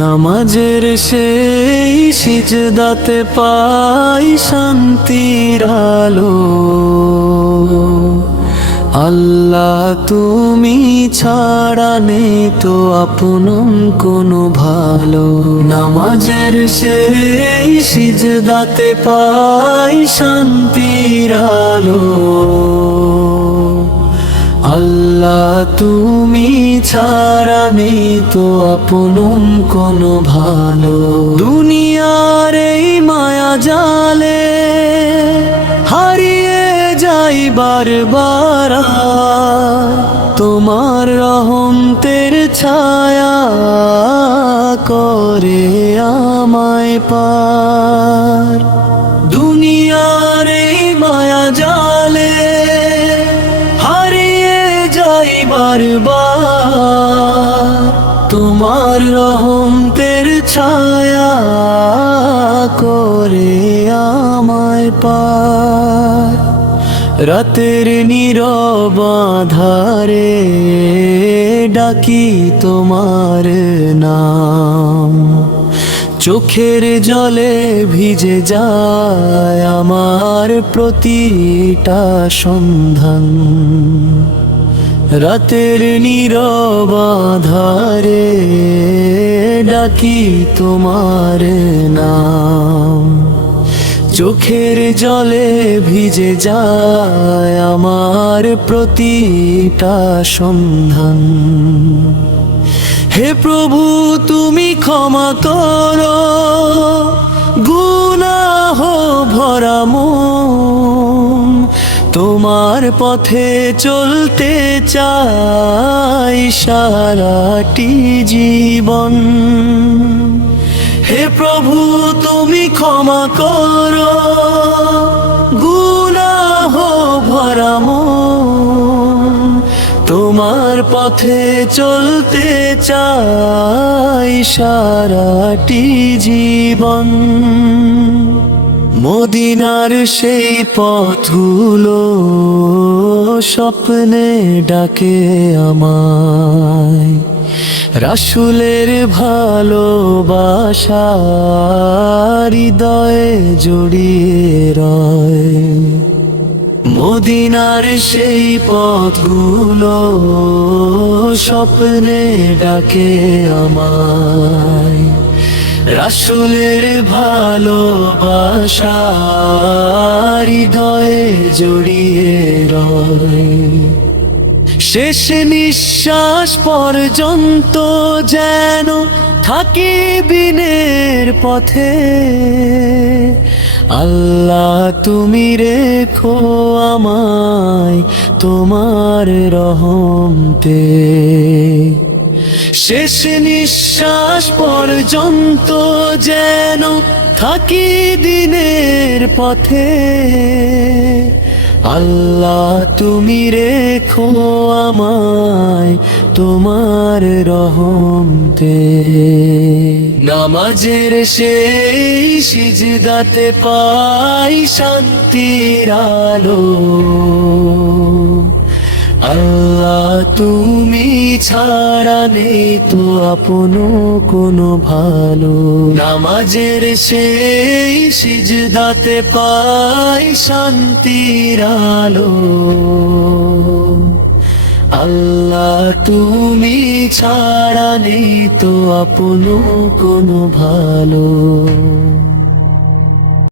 নামাজের সেই সিজদাতে পাই শান্তির আলো। আল্লাহ তুমি ছাড়া নেই তো আপন কোনো ভালো। নামাজের সেই সিজদাতে পাই শান্তির আলো। আল্লাহ তুমি ছাড়া নেই তো আপন কোনো ভালো। দুনিয়ার এই মায়া জালে হারিয়ে যাই বারবার, তোমার রহমতের ছায়া করে আমায় পার। দুনিয়ার এই মায়া জালে বারবার, তোমার রহমতের ছায়া করে আমায় পার। রাতের নীরব আঁধারে ডাকি তোমার নাম, চোখের জলে ভিজে যায় আমার প্রতিটা সন্ধান। রাতের নীরব আঁধারে ডাকি তোমার নাম, চোখের জলে ভিজে যায় আমার প্রতিটা সন্ধান। হে প্রভু তুমি ক্ষমা করো গুনাহ ভরা মন, তোমার পথে চলতে চাই সারাটি জীবন। হে প্রভু তুমি ক্ষমা করো গুনাহ ভরা মন, তোমার পথে চলতে চাই সারাটি জীবন। মদিনার সেই পথগুলো স্বপ্নে ডাকে আমায়, রাসূলের ভালোবাসা হৃদয়ে জড়িয়ে রয়। মদিনার সেই পথগুলো স্বপ্নে ডাকে আমায়, রাসূলের ভালোবাসা হৃদয়ে জড়িয়ে রয়। শেষ নিঃশ্বাস পর্যন্ত যেন থাকি বিনের পথে, আল্লাহ তুমি রেখো আমায় তোমার রহমতে। শেষ নিঃশ্বাস পর্যন্ত যেন থাকি দিনের পথে, আল্লাহ তুমি রেখো আমায় তোমার রহমতে। নামাজের সেই সিজদাতে পাই শান্তির আলো। আল্লাহ তুমি ছাড়া নেই তো আপন কোনো ভালো। নামাজের সেই সিজদাতে পাই শান্তির আলো। আল্লাহ তুমি ছাড়া নেই তো আপন কোনো ভালো।